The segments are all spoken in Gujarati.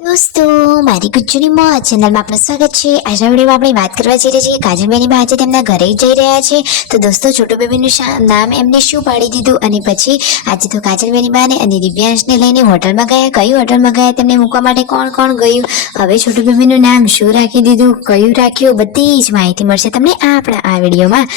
દોસ્તો, મારી ગુજ્જુની મોજ ચેનલમાં આપનું સ્વાગત છે। આજના વિડીયોમાં આપણે વાત કરવા જઈ રહ્યા છીએ કાજલબેની બા આજે તેમના ઘરે જઈ રહ્યા છે। તો દોસ્તો, છોટુ બેબીનું નામ એમને શું પાડી દીધું અને પછી આજે તો કાજલબેની બાને અને દિવ્યાંશને લઈને હોટલમાં ગયા। કઈ હોટલમાં ગયા, તેમને મૂકવા માટે કોણ કોણ ગયું, હવે છોટુ બેબીનું નામ શું રાખી દીધું, કયું રાખ્યું, બધી જ માહિતી મળશે તમને આપણા આ વિડીયોમાં।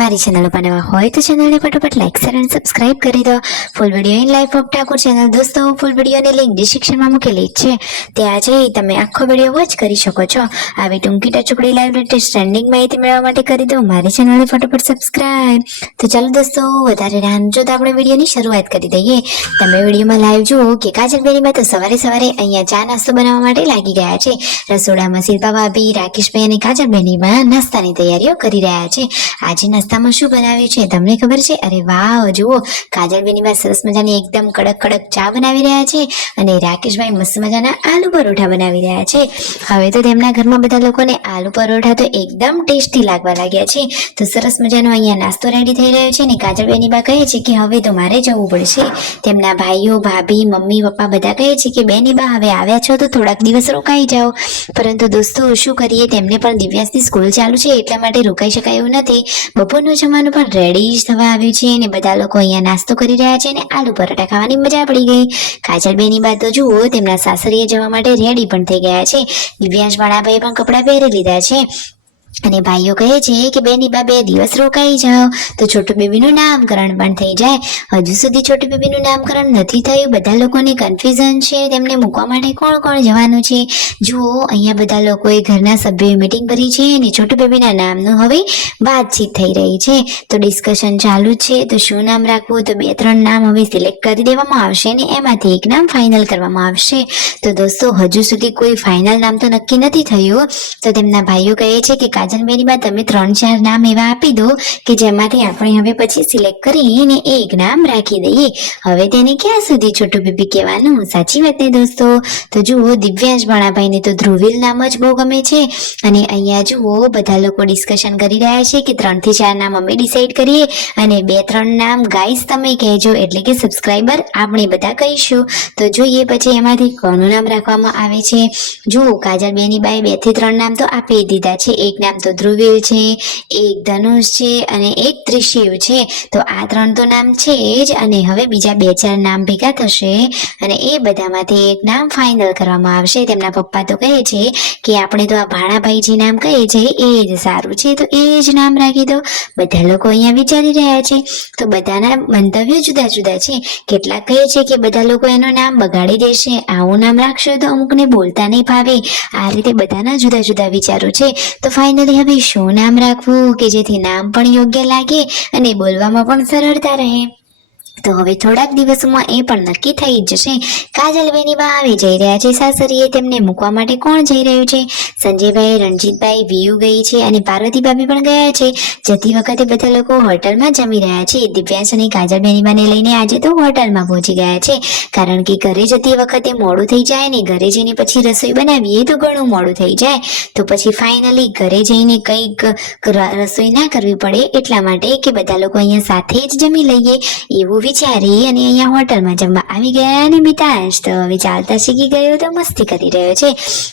મારી ચેનલ ઉપર નવા હોય તો ચેનલને ફટાફટ લાઈક શેર અને સબસ્ક્રાઇબ કરી દો। Full video in life of Thakor channel દોસ્તો, ફૂલ વિડીયોની લિંક ડિસ્ક્રિપ્શનમાં મૂકેલી છે, ત્યાં જઈ તમે આખો વિડીયો વોચ કરી શકો છો। આવી ટૂંકી ટચુકડી લાઈવ લેટેસ્ટ ટ્રેન્ડિંગ માહિતી મેળવવા માટે કરી દો મારી ચેનલને ફટાફટ સબસ્ક્રાઇબ। તો ચાલો દોસ્તો, વધારે રાહ ન જોતા આપણે વિડીયોની શરૂઆત કરી દઈએ। તમે વિડીયોમાં લાઈવ જુઓ કે કાજલબેની બા તો સવારે અહીંયા ચા નાસ્તો બનાવવા માટે લાગી ગયા છે। રસોડામાં શિલ્પા ભાભી, રાકેશભાઈ અને કાજલબેની બા નાસ્તાની તૈયારીઓ કરી રહ્યા છે। આજે નાસ્તામાં શું બનાવ્યું છે તમને ખબર છે? અરે વાહ, જુઓ કાજલબેની બા સરસ મજાની એકદમ કડક કડક ચા બનાવી રહ્યા છે અને રાકેશભાઈ મસ્ત મજાના આલુ પરોઠા બનાવી રહ્યા છે। હવે તો તેમના ઘરમાં બધા લોકોને આલુ પરોઠા તો એકદમ ટેસ્ટી લાગવા લાગ્યા છે। તો સરસ મજાનો અહીંયા નાસ્તો રેડી થઈ રહ્યો છે ને કાજલબેની બા કહે છે કે હવે તો મારે જવું પડશે। તેમના ભાઈઓ, ભાભી, મમ્મી, પપ્પા બધા કહે છે કે બેની બા હવે આવ્યા છો તો થોડાક દિવસ રોકાઈ જાઓ, પરંતુ દોસ્તો શું કરીએ, તેમને પણ દિવ્યાંશની સ્કૂલ ચાલુ છે એટલા માટે રોકાઈ શકાય એવું નથી। બપોરનું જમવાનું પણ રેડી જ થવા આવ્યું છે અને બધા લોકો અહીંયા નાસ્તો કરી રહ્યા છે અને આલુ પરોઠા ખાવાની મજા પડી ગઈ। કાજલબેની બા તો જુઓ તેમના સાસરીએ જવા માટે રેડી પણ થઈ ગયા છે। દિવ્યાંશ વાળા ભાઈ પણ કપડાં પહેરી લીધા છે અને ભાઈઓ કહે છે કે બેની બા 2 દિવસ રોકાઈ જાઓ તો છોટુ બેબીનું નામકરણ પણ થઈ જાય। હજુ સુધી છોટુ બેબીનું નામકરણ નથી થયું, બધા લોકોને કન્ફ્યુઝન છે તેમને મૂકવા માટે કોણ કોણ જવાનું છે। જુઓ અહીંયા બધા લોકોએ ઘરના સભ્યોએ મીટિંગ કરી છે અને છોટુ બેબીના નામનું હવે વાતચીત થઈ રહી છે। તો ડિસ્કશન ચાલુ છે, તો શું નામ રાખવું, તો 2-3 નામ હવે સિલેક્ટ કરી દેવામાં આવશે અને એમાંથી એક નામ ફાઇનલ કરવામાં આવશે। તો દોસ્તો, હજુ સુધી કોઈ ફાઇનલ નામ તો નક્કી નથી થયું, તો તેમના ભાઈઓ કહે છે કે કાજલબેની બા તમે 3-4 નામ એવા આપી દો કે જેમાંથી આપણે હવે પછી સિલેક્ટ કરીને એક નામ રાખી દઈએ। હવે તેને ક્યાં સુધી છોટુ બેબી કહેવાનું, સાચી વાત ને દોસ્તો? તો જુઓ દિવ્યાંશ ભાણાભાઈને તો ધ્રુવીલ નામ જ બહુ ગમે છે અને અહીંયા જુઓ બધા લોકો ડિસ્કશન કરી રહ્યા છે કે 3-4 નામ અમે ડિસાઈડ કરીએ અને 2-3 નામ ગાઈસ તમે કહેજો, એટલે કે સબસ્ક્રાઈબર આપણે બધા કહીશું। તો જોઈએ પછી એમાંથી કોનું નામ રાખવામાં આવે છે। જુઓ કાજલબેની બાએ 2-3 નામ તો આપી દીધા છે, એક નામ તો ધ્રુવીલ છે, એક ધનુષ છે અને એક ત્રિશિવ છે। તો આ 3 તો નામ છે જ અને હવે બીજા 2-4 નામ ભેગા થશે અને એ બધામાંથી એક નામ ફાઇનલ કરવામાં આવશે। તેમના પપ્પા તો કહે છે કે આપણે તો આ ભાણાભાઈ જે નામ કહે છે એ જ સારું છે, તો એ જ નામ રાખી દો। બધા લોકો અહીંયા વિચારી રહ્યા છે, તો બધાના મંતવ્યો જુદા જુદા છે। કેટલાક કહે છે કે બધા લોકો એનું નામ બગાડી દેશે, આવું નામ રાખશો તો અમુકને બોલતા નહીં ભાવે, આ રીતે બધાના જુદા જુદા વિચારો છે। તો ફાઇનલી હવે શું નામ રાખવું કે જેથી નામ પણ યોગ્ય લાગે અને બોલવામાં પણ સરળતા રહે, તો હવે થોડાક દિવસોમાં એ પણ નક્કી થઈ જશે। કાજલબેની બા આવી જઈ રહ્યા છે સાસરીએ, તેમને મૂકવા માટે કોણ જઈ રહ્યું છે? સંજયભાઈ, રણજીતભાઈ, વિયુ ગઈ છે અને પાર્વતી ભાભી પણ ગયા છે। જતી વખતે બધા લોકો હોટલમાં જમી રહ્યા છે। દિવ્યાંશ અને કાજલબેની બાને લઈને આજે તો હોટલમાં પહોંચી ગયા છે, કારણ કે ઘરે જતી વખતે મોડું થઈ જાય ને ઘરે જઈને પછી રસોઈ બનાવીએ તો ઘણું મોડું થઈ જાય, તો પછી ફાઇનલી ઘરે જઈને કંઈક રસોઈ ના કરવી પડે એટલા માટે કે બધા લોકો અહીંયા સાથે જ જમી લઈએ એવું વિચારી અને અહીંયા હોટલમાં જમવા આવી ગયા અને મિતાંશ તો હવે ચાલતા શીખી ગયો તો મસ્તી કરી રહ્યો છે।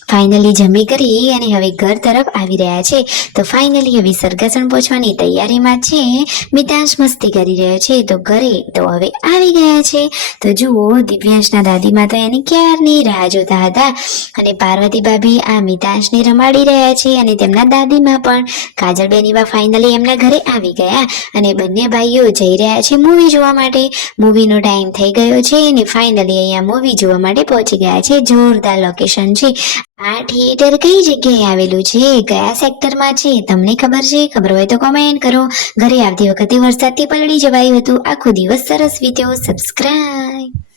ફાઇનલી જમી કરી અને હવે ઘર તરફ આવી રહ્યા છે, તો ફાઇનલી હવે સરગાસણ પહોંચવાની તૈયારીમાં છે। મિતાંશ મસ્તી કરી રહ્યો છે તો ઘરે તો હવે આવી ગયા છે। તો જુઓ દિવ્યાંશના દાદીમાં તો એની ક્યારની રાહ જોતા હતા અને પાર્વતી ભાભી આ મિતાંશને રમાડી રહ્યા છે અને તેમના દાદીમાં પણ કાજલબેની બા ફાઇનલી એમના ઘરે આવી ગયા અને બંને ભાઈઓ જઈ રહ્યા છે મૂવી જોવા માટે। મૂવીનો ટાઈમ થઈ ગયો છે અને ફાઇનલી અહીંયા મૂવી જોવા માટે પહોંચી ગયા છે। જોરદાર લોકેશન છે। આ થિયેટર કઈ જગ્યાએ આવેલું છે, કયા સેક્ટરમાં છે, તમને ખબર છે? ખબર હોય તો કોમેન્ટ કરો। ઘરે આવતી વખતે વરસાદથી પલળી જવાયું હતું, આખો દિવસ સરસ વીત્યો। સબસ્ક્રાઇબ।